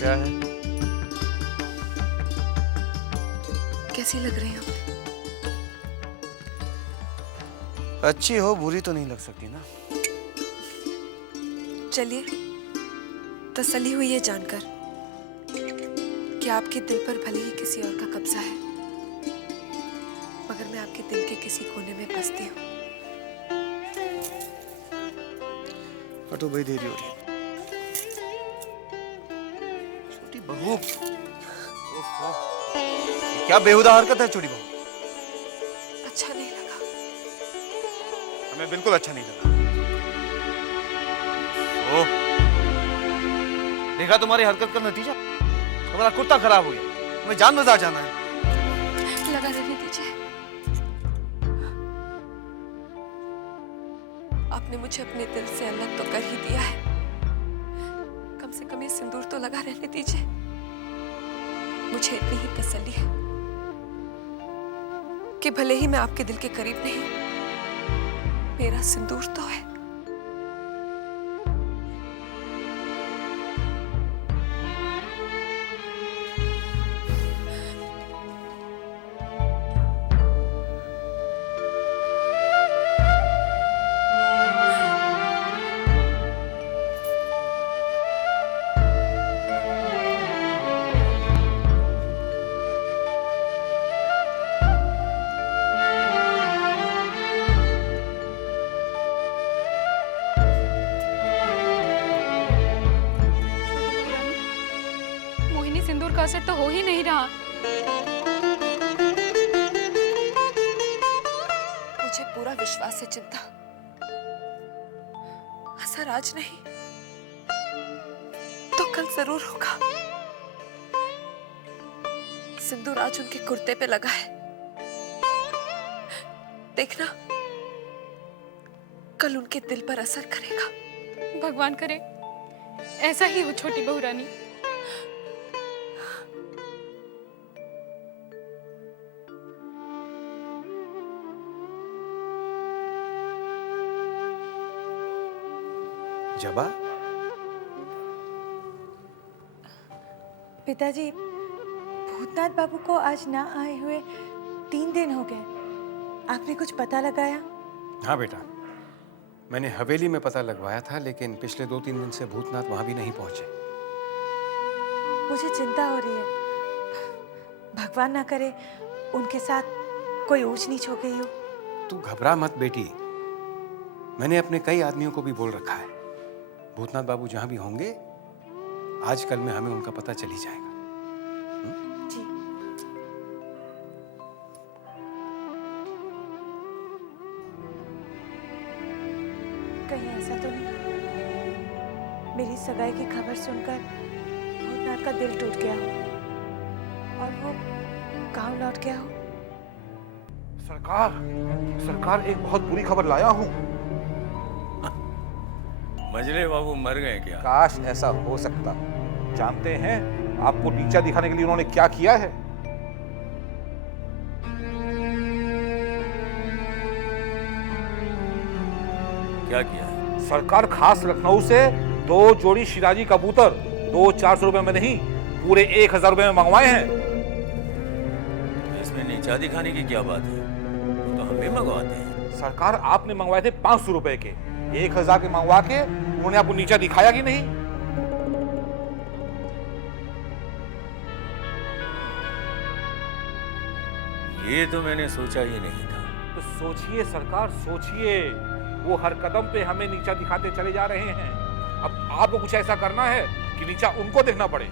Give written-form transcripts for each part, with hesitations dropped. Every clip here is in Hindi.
क्या है? कैसी लग रही हो? अच्छी हो बुरी तो नहीं लग सकती ना। चलिए, तसल्ली हुई है जानकर कि आपके दिल पर भले ही किसी और का कब्जा है, मगर मैं आपके दिल के किसी कोने में बसती हूँ। हटो भाई, देरी हो रही है। छोटी बहू, ओफो, ये क्या बेहुदा हरकत है छोटी बहू? अच्छा नहीं लगा? हमें बिल्कुल अच्छा नहीं लगा। ओ, देखा तुम्हारी हरकत का नतीजा? तुम्हारा कुर्ता खराब हो गया, तुम्हें जान बाजार जाना है। लगा रहने दीजिए। आपने मुझे अपने दिल से अलग तो कर ही दिया है, कम से कम ये सिंदूर तो लगा रहने दीजिए। मुझे इतनी ही तसल्ली है कि भले ही मैं आपके दिल के करीब नहीं, मेरा सिंदूर तो है। मोहिनी, सिंदूर का असर तो हो ही नहीं रहा। मुझे पूरा विश्वास है चिंता, असर आज नहीं तो कल जरूर होगा। सिंदूर आज उनके कुर्ते पे लगा है, देखना कल उनके दिल पर असर करेगा। भगवान करे ऐसा ही हो छोटी बहू रानी। जबा, पिताजी, भूतनाथ बाबू को आज ना आए हुए 3 दिन हो गए। आपने कुछ पता लगाया? हाँ बेटा, मैंने हवेली में पता लगवाया था, लेकिन पिछले 2-3 दिन से भूतनाथ वहां भी नहीं पहुंचे। मुझे चिंता हो रही है, भगवान ना करे उनके साथ कोई ऊंच नीच हो गई हो। तू घबरा मत बेटी, मैंने अपने कई आदमियों को भी बोल रखा है। भूतनाथ बाबू जहां भी होंगे, आज कल में हमें उनका पता चल ही जाएगा। जी। कहीं ऐसा तो नहीं मेरी सगाई की खबर सुनकर भूतनाथ का दिल टूट गया हो और वो गांव लौट गया हो? सरकार एक बहुत बुरी खबर लाया हूँ। मजरे बाबू मर गए क्या? काश ऐसा हो सकता। जानते हैं आपको नीचा दिखाने के लिए उन्होंने क्या किया है? क्या किया है? सरकार खास लखनऊ से 2 जोड़ी शिराजी कबूतर 200-400 रुपए में नहीं, पूरे 1000 रुपए में मंगवाए हैं। इसमें नीचा दिखाने की क्या बात है? वो तो हम भी मंगवाते हैं। सरकार आपने मंगवाए थे 500 रुपए के, 1000 के मंगवा के उन्होंने आपको नीचा दिखाया कि नहीं? ये तो मैंने सोचा ही नहीं था। तो सोचिए सरकार, सोचिए। वो हर कदम पे हमें नीचा दिखाते चले जा रहे हैं। अब आपको कुछ ऐसा करना है कि नीचा उनको देखना पड़े।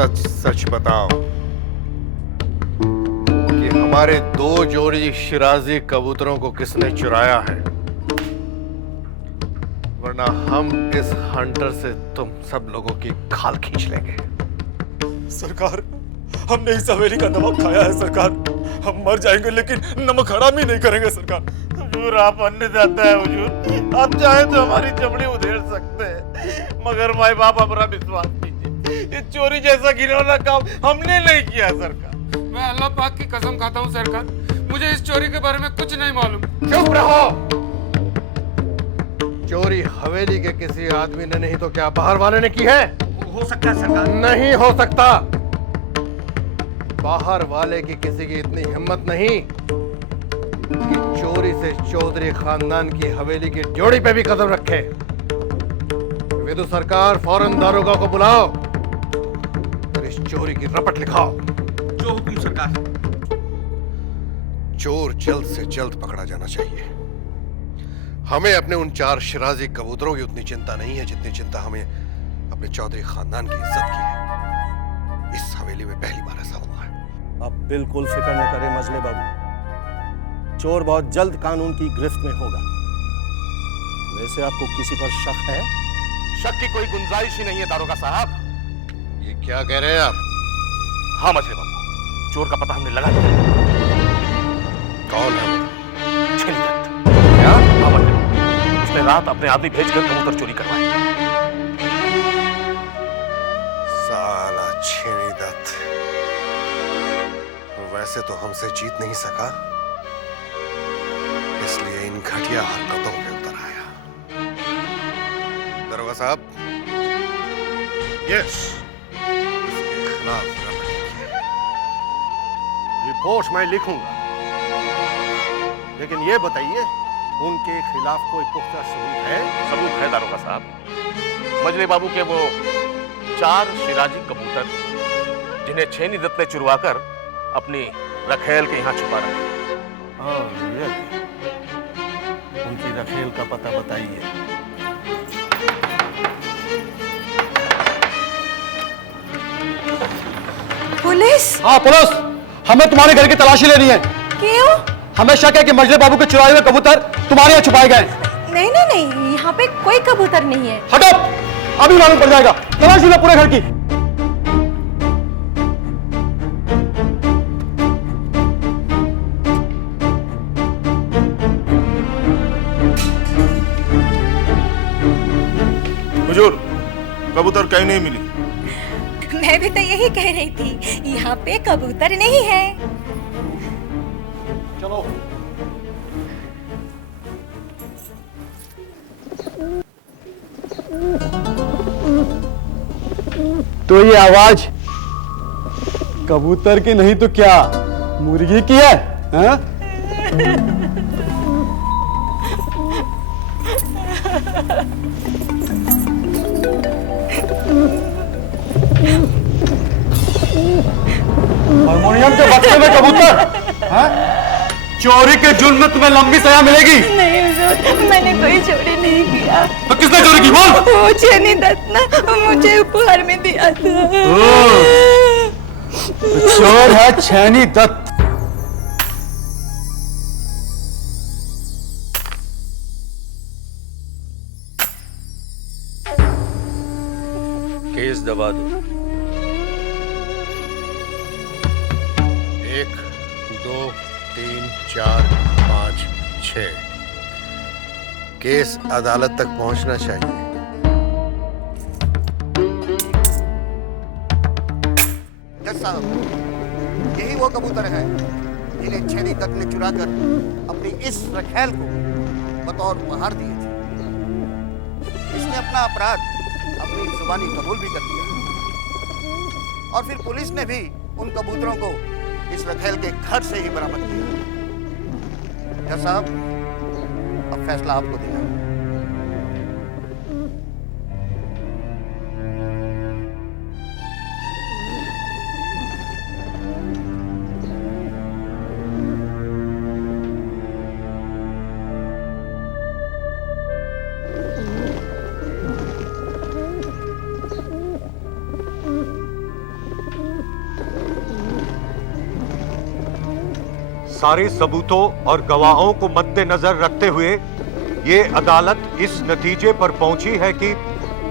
सच सच बताओ कि हमारे 2 जोड़ी शिराजी कबूतरों को किसने चुराया है, वरना हम इस हंटर से तुम सब लोगों की खाल खींच लेंगे। सरकार, हमने इस हवेली का नमक खाया है सरकार। हम मर जाएंगे लेकिन नमक हराम ही नहीं करेंगे सरकार। हुजूर, आप अन्नदाता है हुजूर, आप चाहे तो हमारी चमड़ी उधेड़ सकते हैं, मगर माए बाप हमारा विश्वास कीजिए, ये चोरी जैसा घिनौना काम हमने नहीं किया सरकार। मैं अल्लाह पाक की कसम खाता हूँ सरकार, मुझे इस चोरी के बारे में कुछ नहीं मालूम। चुप रहो। चोरी हवेली के किसी आदमी ने नहीं तो क्या बाहर वाले ने की है? हो सकता है सरकार। नहीं हो सकता। बाहर वाले की किसी की इतनी हिम्मत नहीं कि चोरी से चौधरी खानदान की हवेली की जोड़ी पे भी कदम रखे। विदु सरकार, फौरन दारोगा को बुलाओ और इस चोरी की रपट लिखाओ। जो हुक्म सरकार। चोर जल्द से जल्द पकड़ा जाना चाहिए। हमें अपने उन 4 शिराजी कबूतरों की उतनी चिंता नहीं है जितनी चिंता हमें अपने चौधरी खानदान की इज्जत की है। इस हवेली में पहली बार ऐसा हुआ है। आप बिल्कुल फिक्र न करें मजले बाबू, चोर बहुत जल्द कानून की गिरफ्त में होगा। वैसे आपको किसी पर शक है? शक की कोई गुंजाइश ही नहीं है दारोगा साहब। ये क्या कह रहे हैं आप? हाँ मछली बाबू, चोर का पता हमने लगा दिया। कौन है वो? छेनी दत्त। क्या? हाँ मछली बाबू, उसने रात अपने आदमी भेजकर कबूतर चोरी करवाए। साला छेनी दत्त वैसे तो हमसे जीत नहीं सका, इसलिए इन घटिया हरकतों पे उतर आया। दरोगा साहब, यस, इसके खिलाफ रपट लिखिए। रिपोर्ट मैं लिखूंगा, लेकिन ये बताइए उनके खिलाफ कोई पुख्ता सबूत है? सबूत है दारोगा साहब। मजले बाबू के वो 4 शिराजी कबूतर जिन्हें छेनी दत्त ने चुरवाकर अपनी रखेल के यहाँ छुपा रखा। उनकी रखेल का पता बताइए। पुलिस? हाँ पुलिस, हमें तुम्हारे घर की तलाशी लेनी है। क्यों? हमें शक है कि मजले बाबू के चुराए हुए कबूतर तुम्हारे यहाँ छुपाए गए। नहीं नहीं नहीं, यहाँ पे कोई कबूतर नहीं है। हटो, अभी मालूम पड़ जाएगा। तलाशी लो पूरे घर की। हुजूर, कबूतर कहीं नहीं मिली। मैं भी तो यही कह रही थी, यहाँ पे कबूतर नहीं है। चलो। तो ये आवाज कबूतर की नहीं तो क्या मुर्गी की है? हाँ? हारमोनियम के बच्चे में कबूतर? हाँ? चोरी के जुर्म में तुम्हें लंबी सजा मिलेगी। नहीं हुजूर, मैंने कोई चोरी नहीं किया। तो किसने चोरी की? बोल। वो छेनी दत्त ना मुझे उपहार में दिया था। तो चोर है छेनी दत्त। केस दबा दो। 1 2 3 4 5 6 केस अदालत तक पहुंचना चाहिए। जज साहब, यही वो कबूतर है जिन्हें छेनी दत्त ने चुराकर अपनी इस रखेल को बतौर उपहार दिए थे। इसने अपना अपराध अपनी जुबानी कबूल भी कर लिया और फिर पुलिस ने भी उन कबूतरों को इस रखेल के घर से ही बरामद किया। जज साहब, अब फैसला आपको देना है। सारे सबूतों और गवाहों को मद्देनजर रखते हुए ये अदालत इस नतीजे पर पहुंची है कि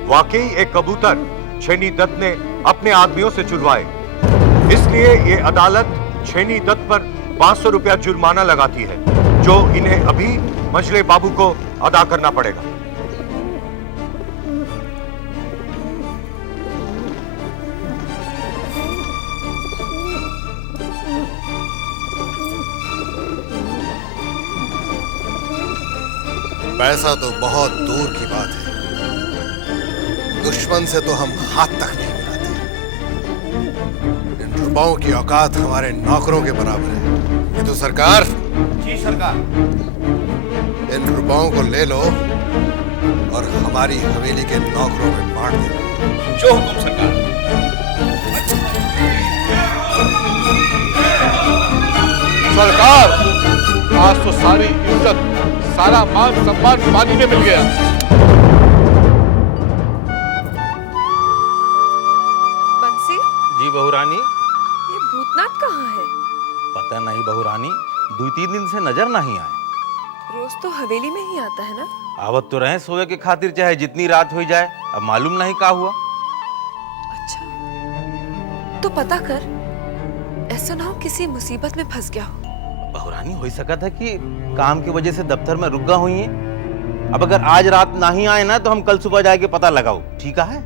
वाकई एक कबूतर छेनी दत्त ने अपने आदमियों से चुरवाए। इसलिए ये अदालत छेनी दत्त पर 500 रुपया जुर्माना लगाती है, जो इन्हें अभी मजले बाबू को अदा करना पड़ेगा। पैसा तो बहुत दूर की बात है, दुश्मन से तो हम हाथ तक नहीं मिलाते। इन रुपयों की औकात हमारे नौकरों के बराबर है। ये तो सरकार। जी सरकार। इन रुपयों को ले लो और हमारी हवेली के नौकरों में बांट दो। जो हुकुम सरकार। सरकार, आज तो सारी इज्जत, सारा मान सम्मान पानी में मिल गया। बंसी, जी बहुरानी। ये भूतनाथ कहाँ है? पता नहीं बहुरानी, 2-3 दिन से नजर नहीं आए। रोज तो हवेली में ही आता है ना? आवत तो रहे सोए के खातिर, चाहे जितनी रात हो जाए। अब मालूम नहीं क्या हुआ। अच्छा, तो पता कर, ऐसा ना हो किसी मुसीबत में फंस गया हो। बहुरानी हो सका था कि काम की वजह से दफ्तर में रुक गई हुई है। अब अगर आज रात नहीं आए ना तो हम कल सुबह जाके पता लगाओ, ठीक है?